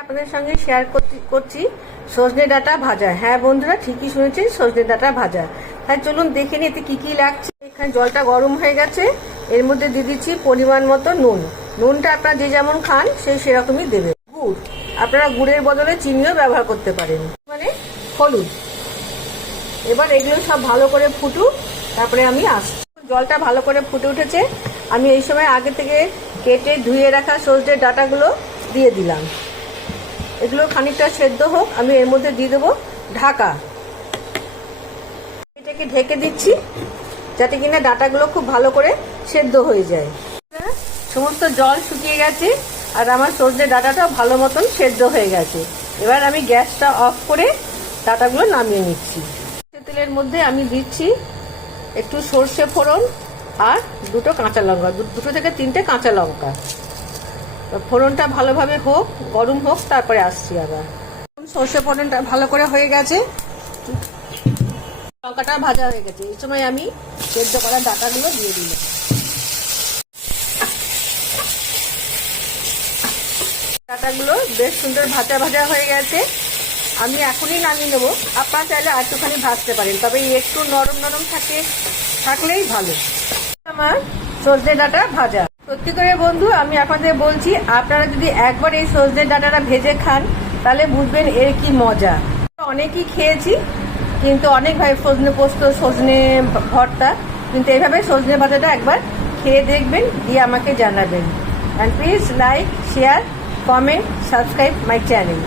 আপনাদের সঙ্গে শেয়ার করছি সজনে ডাঁটা ভাজা। হ্যাঁ বন্ধুরা, ঠিকই শুনেছেন, সজনে ডাঁটা ভাজা। তাই চলুন দেখে নিই এতে কি কি লাগছে। এখানে জলটা গরম হয়ে গেছে, এর মধ্যে দিয়ে দিচ্ছি পরিমাণ মতো নুন। নুনটা আপনারা যে যেমন খান সেরকমই দেবেন। গুড়, আপনারা গুড়ের বদলে চিনিও ব্যবহার করতে পারেন। মানে হলুদ। এবার এগুলো সব ভালো করে ফুটুক, তারপরে আমি আসছি। জলটা ভালো করে ফুটে উঠেছে, আমি এই সময় আগে থেকে কেটে ধুয়ে রাখা সজনের ডাঁটাগুলো দিয়ে দিলাম। এগুলো খানিকটা সেদ্ধ হোক, আমি এর মধ্যে দিয়ে দেবো ঢাকা। এটাকে ঢেকে দিচ্ছি যাতে কিনা ডাঁটাগুলো খুব ভালো করে সেদ্ধ হয়ে যায়। সমস্ত জল শুকিয়ে গেছে আর আমার সজনে ডাঁটাটাও ভালো মতন সেদ্ধ হয়ে গেছে। এবার আমি গ্যাসটা অফ করে ডাঁটাগুলো নামিয়ে নিচ্ছি। তেলের মধ্যে আমি দিচ্ছি একটু সর্ষে ফোড়ন আর দুটো কাঁচা লঙ্কা, দুটো থেকে তিনটে কাঁচা লঙ্কা। ফোড়নটা ভালোভাবে হোক, গরম হোক, তারপরে আসছি আবার। সর্ষে ফোড়নটা ভালো করে হয়ে গেছে, লঙ্কাটা ভাজা হয়ে গেছে। এই সময় আমি সেদ্ধ করা ডাঁটাগুলো দিয়ে দিলাম। ডাঁটাগুলো বেশ সুন্দর ভাজা ভাজা হয়ে গেছে, আমি এখনই নামিয়ে নেবো। আপনারা চাইলে আর একটুখানি ভাজতে পারেন, তবে একটু নরম নরম থাকলেই ভালো। আমার সজনে ডাঁটা ভাজা। সত্যি করে বন্ধু, আমি আপনাদের বলছি, আপনারা যদি একবার এই সজনে ডাঁটাটা ভেজে খান তাহলে বুঝবেন এর কি মজা। অনেকই খেয়েছি, কিন্তু অনেকভাবে সজনে পোস্ত, সজনে ভর্তা, কিন্তু এইভাবে সজনে ভাজাটা একবার খেয়ে দেখবেন, দিয়ে আমাকে জানাবেন। And please like, share, comment, subscribe my channel.